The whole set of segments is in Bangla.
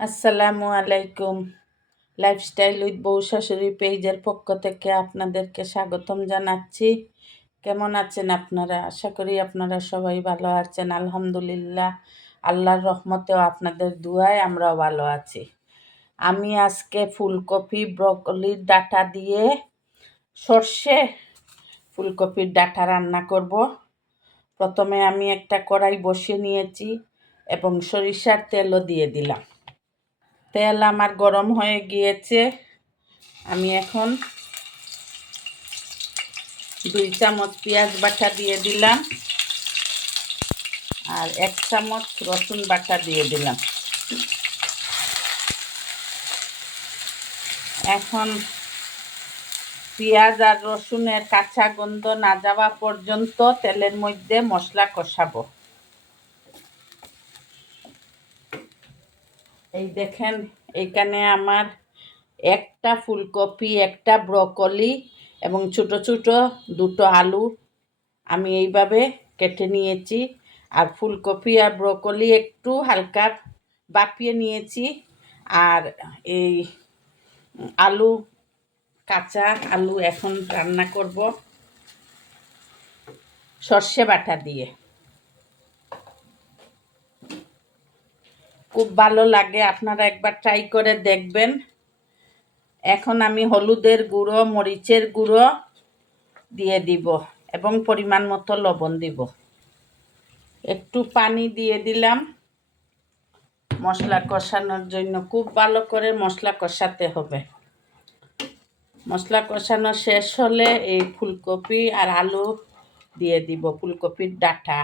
আসসালামু আলাইকুম। লাইফস্টাইল উইথ বউ শাশুড়ি পেজের পক্ষ থেকে আপনাদেরকে স্বাগতম জানাচ্ছি। কেমন আছেন আপনারা? আশা করি আপনারা সবাই ভালো আছেন। আলহামদুলিল্লাহ, আল্লাহর রহমতেও আপনাদের দুয়ায় আমরাও ভালো আছি। আমি আজকে ফুলকপি, ব্রকলির ডাটা দিয়ে সর্ষে ফুলকপির ডাটা রান্না করব। প্রথমে আমি একটা কড়াই বসিয়ে নিয়েছি এবং সরিষার তেলও দিয়ে দিলাম। তেল আমার গরম হয়ে গিয়েছে। আমি এখন দুই চামচ পেঁয়াজ বাটা দিয়ে দিলাম আর এক চামচ রসুন বাটা দিয়ে দিলাম। এখন পেঁয়াজ আর রসুনের কাঁচা গন্ধ না যাওয়া পর্যন্ত তেলের মধ্যে মশলা কষাবো। এই দেখেন, এখানে আমার একটা ফুলকপি, একটা ব্রকলি এবং ছোট ছোট দুটো আলু আমি এইভাবে কেটে নিয়েছি। আর ফুলকপি আর ব্রকলি একটু হালকা বাপিয়ে নিয়েছি। আর এই আলু, কাঁচা আলু এখন রান্না করব সর্ষে বাটা দিয়ে। খুব ভালো লাগে। আপনারা একবার ট্রাই করে দেখবেন। এখন আমি হলুদের গুঁড়ো, মরিচের গুঁড়ো দিয়ে দিব এবং পরিমাণ মতো লবণ দিব। একটু পানি দিয়ে দিলাম। মশলা কষানোর জন্য খুব ভালো করে মশলা কষাতে হবে। মশলা কষানো শেষ হলে এই ফুলকপি আর আলু দিয়ে দিব, ফুলকপির ডাটা।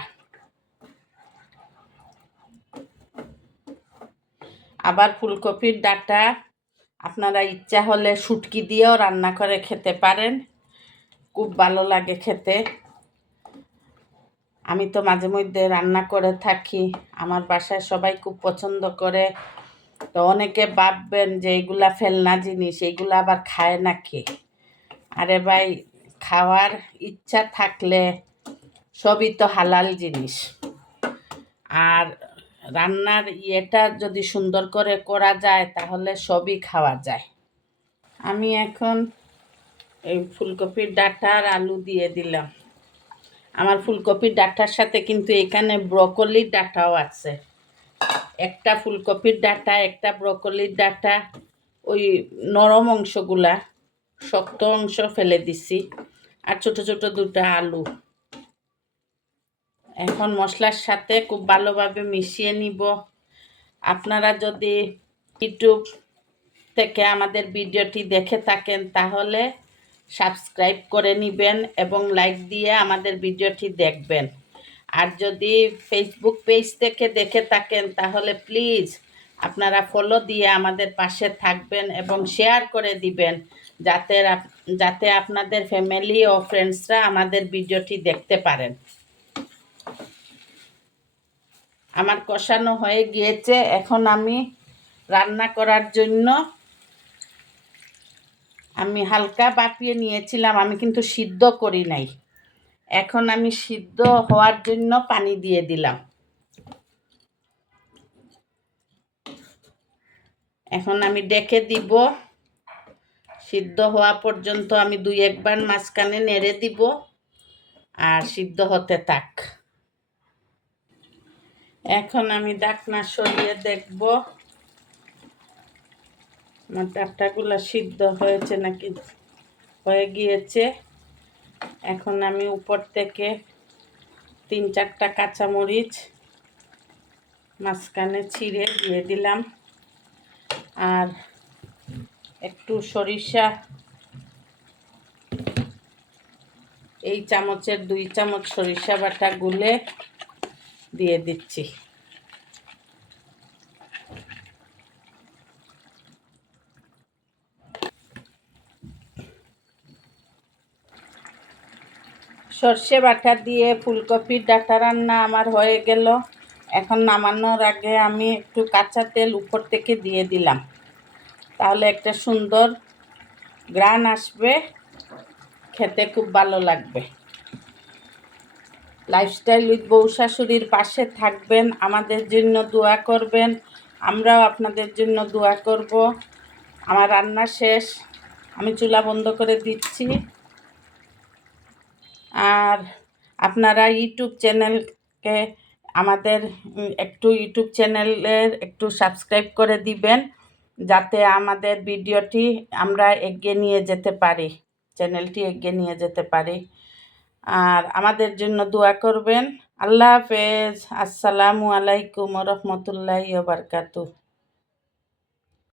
আবার ফুলকপির ডাটা। আপনারা ইচ্ছা হলে শুটকি দিয়েও রান্না করে খেতে পারেন। খুব ভালো লাগে খেতে। আমি তো মাঝে মধ্যে রান্না করে থাকি। আমার বাসায় সবাই খুব পছন্দ করে। তো অনেকে ভাববেন যে এগুলা ফেলনা জিনিস, এগুলা আবার খায় নাকি? আরে ভাই, খাওয়ার ইচ্ছা থাকলে সবই তো হালাল জিনিস। আর রান্নার ইয়েটা যদি সুন্দর করে করা যায়, তাহলে সবই খাওয়া যায়। আমি এখন এই ফুলকপির ডাটা আর আলু দিয়ে দিলাম। আমার ফুলকপির ডাটার সাথে কিন্তু এখানে ব্রকলির ডাটাও আছে। একটা ফুলকপির ডাটা, একটা ব্রকলির ডাটা, ওই নরম অংশগুলা, শক্ত অংশ ফেলে দিছি। আর ছোট ছোট দুটা আলু। এখন মশলার সাথে খুব ভালোভাবে মিশিয়ে নিব। আপনারা যদি ইউটিউব থেকে আমাদের ভিডিওটি দেখে থাকেন, তাহলে সাবস্ক্রাইব করে নেবেন এবং লাইক দিয়ে আমাদের ভিডিওটি দেখবেন। আর যদি ফেসবুক পেজ থেকে দেখে থাকেন, তাহলে প্লিজ আপনারা ফলো দিয়ে আমাদের পাশে থাকবেন এবং শেয়ার করে দিবেন, যাতে যাতে আপনাদের ফ্যামিলি ও ফ্রেন্ডসরা আমাদের ভিডিওটি দেখতে পারেন। আমার কষানো হয়ে গিয়েছে। এখন আমি রান্না করার জন্য আমি হালকা বাপিয়ে নিয়েছিলাম, আমি কিন্তু সিদ্ধ করি নাই। এখন আমি সিদ্ধ হওয়ার জন্য পানি দিয়ে দিলাম। এখন আমি ডেকে দিব। সিদ্ধ হওয়া পর্যন্ত আমি দুই একবার মাঝখানে নেড়ে দিব। আর সিদ্ধ হতে থাক। এখন আমি ডাকনা সরিয়ে দেখব। আমার ডাটাগুলো সিদ্ধ হয়েছে নাকি? হয়ে গিয়েছে। এখন আমি উপর থেকে তিন চারটা কাঁচামরিচ মাঝখানে ছিঁড়ে দিয়ে দিলাম। আর একটু সরিষা, এই চামচের দুই চামচ সরিষা বাটা গুলে দিয়ে দিচ্ছি। সর্ষে বাটা দিয়ে ফুলকপির ডাটা রান্না আমার হয়ে গেল। এখন নামানোর আগে আমি একটু কাঁচা তেল উপর থেকে দিয়ে দিলাম। তাহলে একটা সুন্দর গ্রান আসবে, খেতে খুব ভালো লাগবে। লাইফস্টাইল উইথ বউ শাশুড়ির পাশে থাকবেন, আমাদের জন্য দোয়া করবেন, আমরাও আপনাদের জন্য দোয়া করব। আমার রান্না শেষ, আমি চুলা বন্ধ করে দিচ্ছি। আর আপনারা ইউটিউব চ্যানেলকে, আমাদের একটু ইউটিউব চ্যানেলের একটু সাবস্ক্রাইব করে দিবেন, যাতে আমাদের ভিডিওটি আমরা এগিয়ে নিয়ে যেতে পারি, চ্যানেলটি এগিয়ে নিয়ে যেতে পারি। আর আমাদের জন্য দোয়া করবেন। আল্লাহ হাফেজ। আসসালামু আলাইকুম রহমতুল্লাহ বারকাতু